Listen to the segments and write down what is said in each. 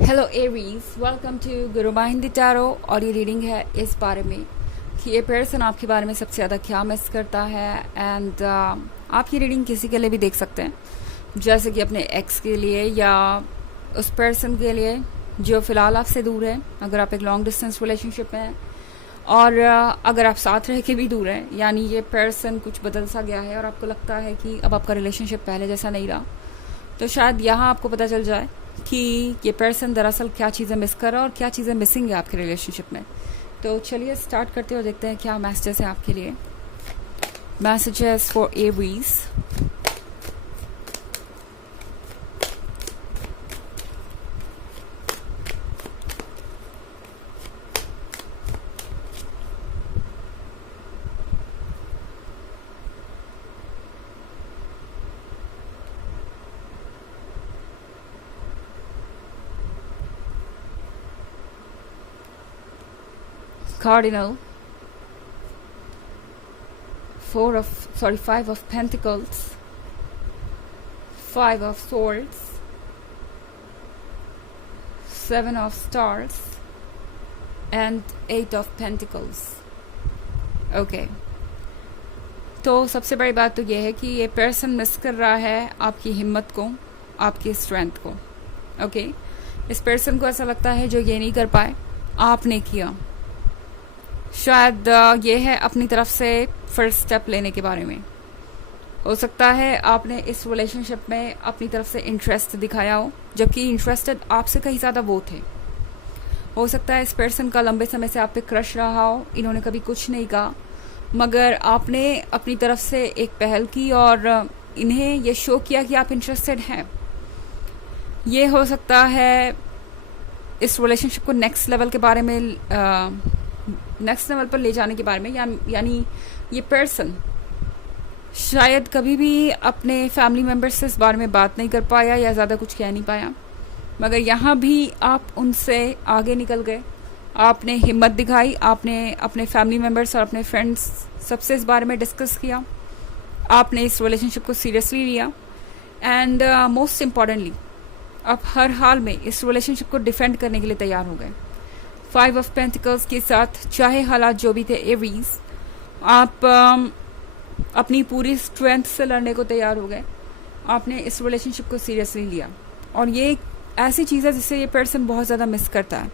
Hello Aries, welcome to Guruma Hindi tarot. और ये reading है इस बारे में कि ये पर्सन आपके बारे में सबसे ज़्यादा क्या मिस करता है। एंड आप ये रीडिंग किसी के लिए भी देख सकते हैं, जैसे कि अपने एक्स के लिए या उस पर्सन के लिए जो फ़िलहाल आपसे दूर है, अगर आप एक लॉन्ग डिस्टेंस रिलेशनशिप में हैं, और अगर आप साथ रह के भी दूर हैं, यानी ये पर्सन कुछ बदल सा गया है और आपको लगता है कि अब आपका रिलेशनशिप पहले जैसा नहीं रहा, तो शायद यहाँ आपको पता चल जाए कि ये पर्सन दरअसल क्या चीज़ें मिस कर रहा है और क्या चीज़ें मिसिंग है आपके रिलेशनशिप में। तो चलिए स्टार्ट करते हैं और देखते हैं क्या मैसेजेस हैं आपके लिए। Messages for Aries. Cardinal, Five of Pentacles, Five of Swords, Seven of Stars, and Eight of Pentacles. Okay. तो सबसे बड़ी बात तो यह है कि ये पर्सन मिस कर रहा है आपकी हिम्मत को, आपकी स्ट्रेंथ को। ओके, इस पर्सन को ऐसा लगता है जो ये नहीं कर पाए आपने किया। शायद ये है अपनी तरफ से फर्स्ट स्टेप लेने के बारे में। हो सकता है आपने इस रिलेशनशिप में अपनी तरफ से इंटरेस्ट दिखाया हो, जबकि इंटरेस्टेड आपसे कहीं ज़्यादा वो थे। हो सकता है इस पर्सन का लंबे समय से आप पे क्रश रहा हो, इन्होंने कभी कुछ नहीं कहा, मगर आपने अपनी तरफ से एक पहल की और इन्हें ये शो किया कि आप इंटरेस्टेड हैं। ये हो सकता है इस रिलेशनशिप को नेक्स्ट लेवल के बारे में, नेक्स्ट लेवल पर ले जाने के बारे में, यानी ये पर्सन शायद कभी भी अपने फैमिली मेम्बर्स से इस बारे में बात नहीं कर पाया या ज़्यादा कुछ कह नहीं पाया, मगर यहाँ भी आप उनसे आगे निकल गए। आपने हिम्मत दिखाई, आपने अपने फैमिली मेम्बर्स और अपने फ्रेंड्स सबसे इस बारे में डिस्कस किया, आपने इस रिलेशनशिप को सीरियसली लिया एंड मोस्ट इम्पॉर्टेंटली आप हर हाल में इस रिलेशनशिप को डिफेंड करने के लिए तैयार हो गए। फाइव ऑफ पेंटिकल्स के साथ चाहे हालात जो भी थे एरीज, आप अपनी पूरी स्ट्रेंथ से लड़ने को तैयार हो गए। आपने इस रिलेशनशिप को सीरियसली लिया और ये एक ऐसी चीज़ है जिससे ये पर्सन बहुत ज़्यादा मिस करता है।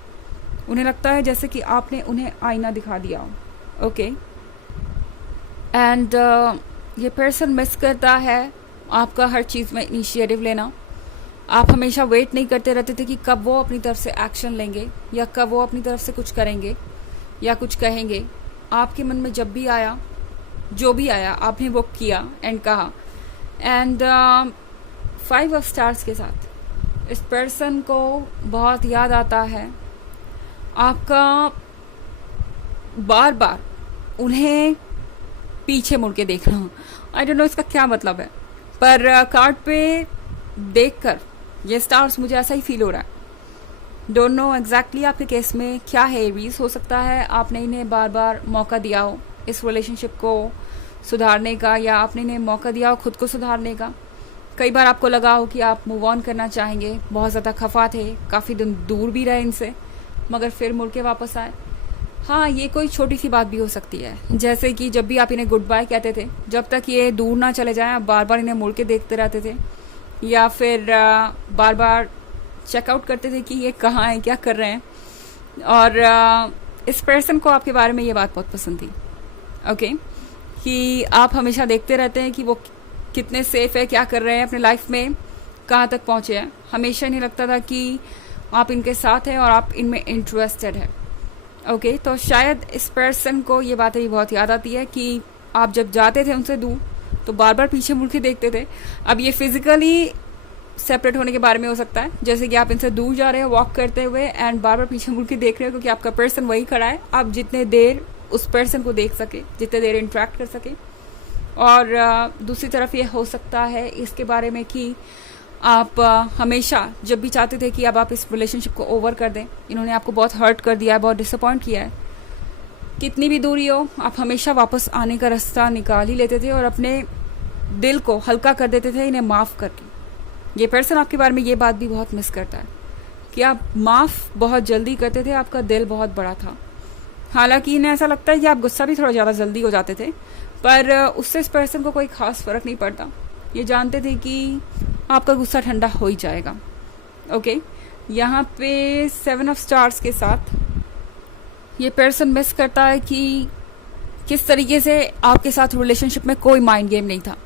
उन्हें लगता है जैसे कि आपने उन्हें आईना दिखा दिया हो। ओके, एंड ये पर्सन मिस करता है आपका हर चीज़ में इनिशिएटिव लेना। आप हमेशा वेट नहीं करते रहते थे कि कब वो अपनी तरफ से एक्शन लेंगे या कब वो अपनी तरफ से कुछ करेंगे या कुछ कहेंगे। आपके मन में जब भी आया, जो भी आया, आपने वो किया एंड कहा। एंड फाइव ऑफ स्टार्स के साथ इस पर्सन को बहुत याद आता है आपका बार बार उन्हें पीछे मुड़ के देखना। आई डोंट नो इसका क्या मतलब है, पर कार्ड पे देखकर ये स्टार्स मुझे ऐसा ही फील हो रहा है। डोंट नो एग्जैक्टली आपके केस में क्या है एरीज। हो सकता है आपने इन्हें बार बार मौका दिया हो इस रिलेशनशिप को सुधारने का, या आपने इन्हें मौका दिया हो खुद को सुधारने का। कई बार आपको लगा हो कि आप मूव ऑन करना चाहेंगे, बहुत ज़्यादा खफा थे, काफ़ी दिन दूर भी रहे इनसे, मगर फिर मुड़ के वापस आए। हाँ, ये कोई छोटी सी बात भी हो सकती है, जैसे कि जब भी आप इन्हें गुड बाय कहते थे, जब तक ये दूर ना चले जाएं, आप बार बार इन्हें मुड़ के देखते रहते थे, या फिर बार बार चेकआउट करते थे कि ये कहाँ है, क्या कर रहे हैं। और इस पर्सन को आपके बारे में ये बात बहुत पसंद थी। ओके, कि आप हमेशा देखते रहते हैं कि वो कितने सेफ है, क्या कर रहे हैं अपने लाइफ में, कहाँ तक पहुँचे हैं। हमेशा नहीं लगता था कि आप इनके साथ हैं और आप इनमें इंटरेस्टेड है। ओके, तो शायद इस पर्सन को ये बातें भी बहुत याद आती है कि आप जब जाते थे उनसे दूर तो बार बार पीछे मुड़ के देखते थे। अब ये फिजिकली सेपरेट होने के बारे में हो सकता है, जैसे कि आप इनसे दूर जा रहे हैं वॉक करते हुए एंड बार बार पीछे मुड़ के देख रहे हो, क्योंकि आपका पर्सन वही खड़ा है। आप जितने देर उस पर्सन को देख सके, जितने देर इंटरेक्ट कर सके। और दूसरी तरफ ये हो सकता है इसके बारे में कि आप हमेशा जब भी चाहते थे कि अब आप इस रिलेशनशिप को ओवर कर दें, इन्होंने आपको बहुत हर्ट कर दिया है, बहुत डिसअपॉइंट किया है, कितनी भी दूरी हो, आप हमेशा वापस आने का रास्ता निकाल ही लेते थे और अपने दिल को हल्का कर देते थे इन्हें माफ़ करके। ये पर्सन आपके बारे में ये बात भी बहुत मिस करता है कि आप माफ़ बहुत जल्दी करते थे, आपका दिल बहुत बड़ा था। हालांकि इन्हें ऐसा लगता है कि आप गुस्सा भी थोड़ा ज़्यादा जल्दी हो जाते थे, पर उससे इस पर्सन को कोई ख़ास फ़र्क नहीं पड़ता। ये जानते थे कि आपका गुस्सा ठंडा हो ही जाएगा। ओके, यहाँ पे 7 ऑफ स्टार्स के साथ ये पर्सन मिस करता है कि किस तरीके से आपके साथ रिलेशनशिप में कोई माइंड गेम नहीं था।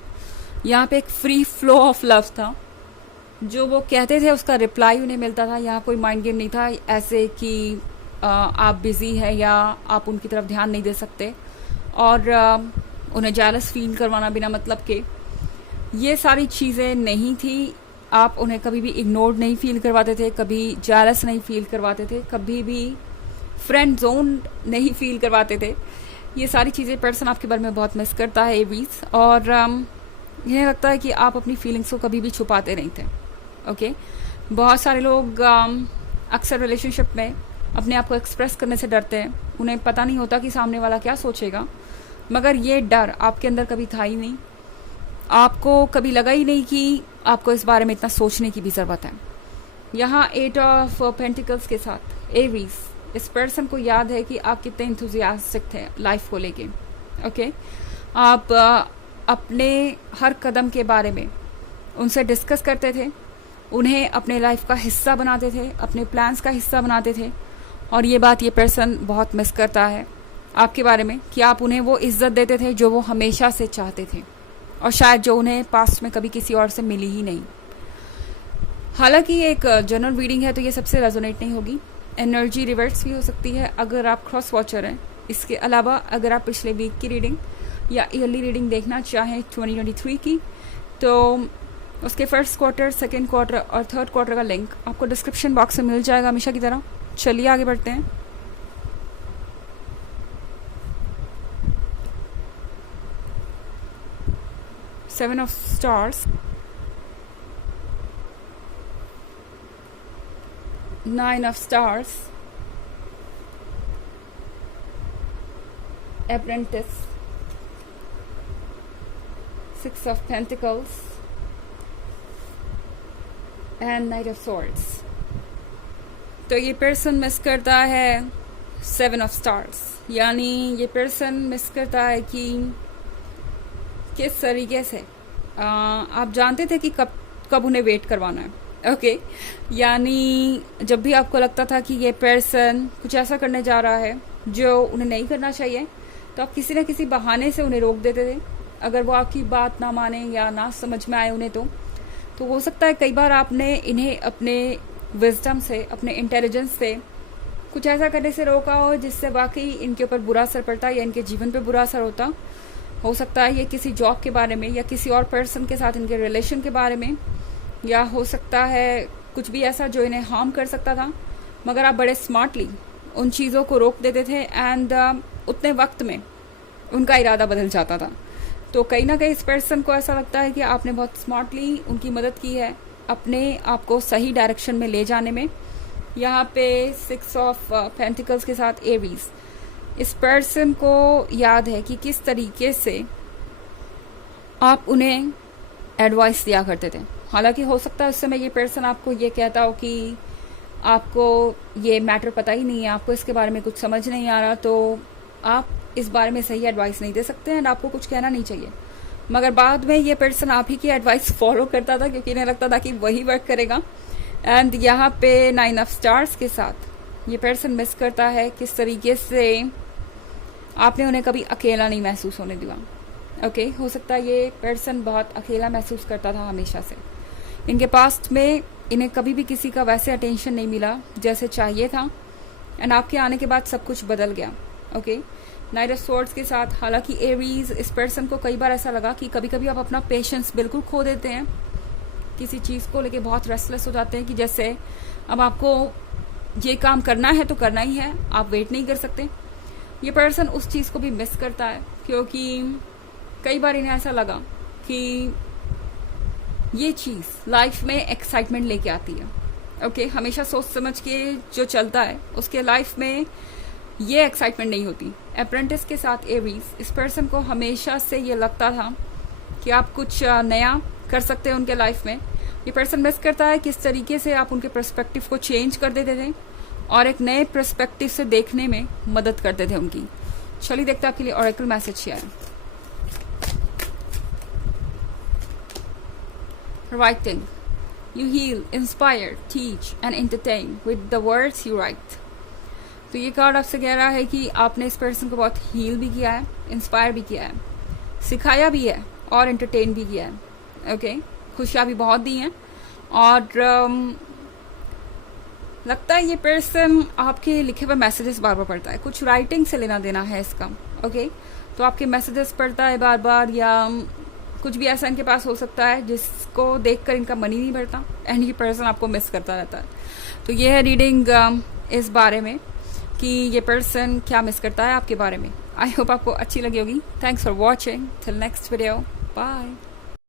यहाँ पे एक फ्री फ्लो ऑफ लव था, जो वो कहते थे उसका रिप्लाई उन्हें मिलता था। यहाँ कोई माइंड गेम नहीं था ऐसे कि आप बिज़ी है या आप उनकी तरफ ध्यान नहीं दे सकते और उन्हें जेलस फील करवाना बिना मतलब के, ये सारी चीज़ें नहीं थी। आप उन्हें कभी भी इग्नोर्ड नहीं फील करवाते थे, कभी जेलस नहीं फील करवाते थे, कभी भी फ्रेंड जोन नहीं फील करवाते थे। ये सारी चीज़ें पर्सन आपके बारे में बहुत मिस करता है एवीज, और इन्हें लगता है कि आप अपनी फीलिंग्स को कभी भी छुपाते नहीं थे। ओके, बहुत सारे लोग अक्सर रिलेशनशिप में अपने आप को एक्सप्रेस करने से डरते हैं। उन्हें पता नहीं होता कि सामने वाला क्या सोचेगा, मगर ये डर आपके अंदर कभी था ही नहीं। आपको कभी लगा ही नहीं कि आपको इस बारे में इतना सोचने की भी ज़रूरत है। यहाँ 8 ऑफ पेंटिकल्स के साथ एवीज, इस पर्सन को याद है कि आप कितने इंथुजियास्टिक थे लाइफ को लेके। ओके, आप अपने हर कदम के बारे में उनसे डिस्कस करते थे, उन्हें अपने लाइफ का हिस्सा बनाते थे, अपने प्लान्स का हिस्सा बनाते थे। और ये बात ये पर्सन बहुत मिस करता है आपके बारे में कि आप उन्हें वो इज्जत देते थे जो वो हमेशा से चाहते थे, और शायद जो उन्हें पास्ट में कभी किसी और से मिली ही नहीं। हालांकि ये एक जनरल रीडिंग है तो ये सबसे रेजोनेट नहीं होगी, एनर्जी रिवर्स भी हो सकती है अगर आप क्रॉस वॉचर हैं। इसके अलावा अगर आप पिछले वीक की रीडिंग या ईयरली रीडिंग देखना चाहें 2023 की, तो उसके फर्स्ट क्वार्टर, सेकेंड क्वार्टर और थर्ड क्वार्टर का लिंक आपको डिस्क्रिप्शन बॉक्स में मिल जाएगा हमेशा की तरह। चलिए आगे बढ़ते हैं। Seven of stars, 9 of stars, apprentice, 6 of pentacles and night of swords. तो ये पर्सन मिस करता है 7 ऑफ स्टार्स, यानी ये पर्सन मिस करता है कि किस तरीके से आप जानते थे कि कब उन्हें वेट करवाना है। ओके, यानी जब भी आपको लगता था कि ये पर्सन कुछ ऐसा करने जा रहा है जो उन्हें नहीं करना चाहिए, तो आप किसी न किसी बहाने से उन्हें रोक देते थे। अगर वो आपकी बात ना माने या ना समझ में आए उन्हें, तो हो सकता है कई बार आपने इन्हें अपने विजडम से, अपने इंटेलिजेंस से कुछ ऐसा करने से रोका हो जिससे वाकई इनके ऊपर बुरा असर पड़ता या इनके जीवन पे बुरा असर होता। हो सकता है ये किसी जॉब के बारे में या किसी और पर्सन के साथ इनके रिलेशन के बारे में, या हो सकता है कुछ भी ऐसा जो इन्हें हार्म कर सकता था, मगर आप बड़े स्मार्टली उन चीज़ों को रोक देते थे एंड उतने वक्त में उनका इरादा बदल जाता था। तो कहीं ना कहीं इस पर्सन को ऐसा लगता है कि आपने बहुत स्मार्टली उनकी मदद की है अपने आप को सही डायरेक्शन में ले जाने में। यहाँ पे 6 ऑफ पेंटिकल्स के साथ एरीज, इस पर्सन को याद है कि किस तरीके से आप उन्हें एडवाइस दिया करते थे। हालांकि हो सकता है उस समय ये पर्सन आपको ये कहता हो कि आपको ये मैटर पता ही नहीं है, आपको इसके बारे में कुछ समझ नहीं आ रहा, तो आप इस बारे में सही एडवाइस नहीं दे सकते एंड आपको कुछ कहना नहीं चाहिए। मगर बाद में ये पर्सन आप ही की एडवाइस फॉलो करता था क्योंकि इन्हें लगता था कि वही वर्क करेगा। एंड यहाँ पे 9 ऑफ स्टार्स के साथ ये पर्सन मिस करता है किस तरीके से आपने उन्हें कभी अकेला नहीं महसूस होने दिया। ओके, हो सकता है ये पर्सन बहुत अकेला महसूस करता था हमेशा से। इनके पास्ट में इन्हें कभी भी किसी का वैसे अटेंशन नहीं मिला जैसे चाहिए था, एंड आपके आने के बाद सब कुछ बदल गया। ओके, नाइट ऑफ स्वॉर्ड्स के साथ, हालांकि एरीज, इस पर्सन को कई बार ऐसा लगा कि कभी कभी आप अपना पेशेंस बिल्कुल खो देते हैं, किसी चीज़ को लेके बहुत रेस्टलेस हो जाते हैं कि जैसे अब आपको ये काम करना है तो करना ही है, आप वेट नहीं कर सकते। ये पर्सन उस चीज़ को भी मिस करता है क्योंकि कई बार इन्हें ऐसा लगा कि ये चीज़ लाइफ में एक्साइटमेंट लेके आती है। ओके, हमेशा सोच समझ के जो चलता है उसके लाइफ में ये एक्साइटमेंट नहीं होती। अप्रेंटिस के साथ एरीज, इस पर्सन को हमेशा से ये लगता था कि आप कुछ नया कर सकते हैं उनके लाइफ में, ये पर्सन मिस करता है किस तरीके से आप उनके पर्सपेक्टिव को चेंज कर देते थे और एक नए पर्सपेक्टिव से देखने में मदद करते थे उनकी। चलिए देखते हैं आपके लिए ऑरेकल मैसेज क्या है। Writing, you heal, inspire, teach and entertain with the words you write। तो ये कार्ड आपसे कह रहा है कि आपने इस पर्सन को बहुत हील भी किया है, इंस्पायर भी किया है, सिखाया भी है और एंटरटेन भी किया है। ओके, खुशियाँ भी बहुत दी हैं और लगता है ये पर्सन आपके लिखे हुए मैसेजेस बार बार पढ़ता है, कुछ राइटिंग से लेना देना है इसका। ओके, तो आपके मैसेजेस पढ़ता है बार बार, या कुछ भी ऐसा इनके पास हो सकता है जिसको देखकर इनका मन ही नहीं भरता एंड ये पर्सन आपको मिस करता रहता है। तो ये है रीडिंग इस बारे में कि ये पर्सन क्या मिस करता है आपके बारे में। आई होप आपको अच्छी लगी होगी। Thanks for watching, till next video, bye.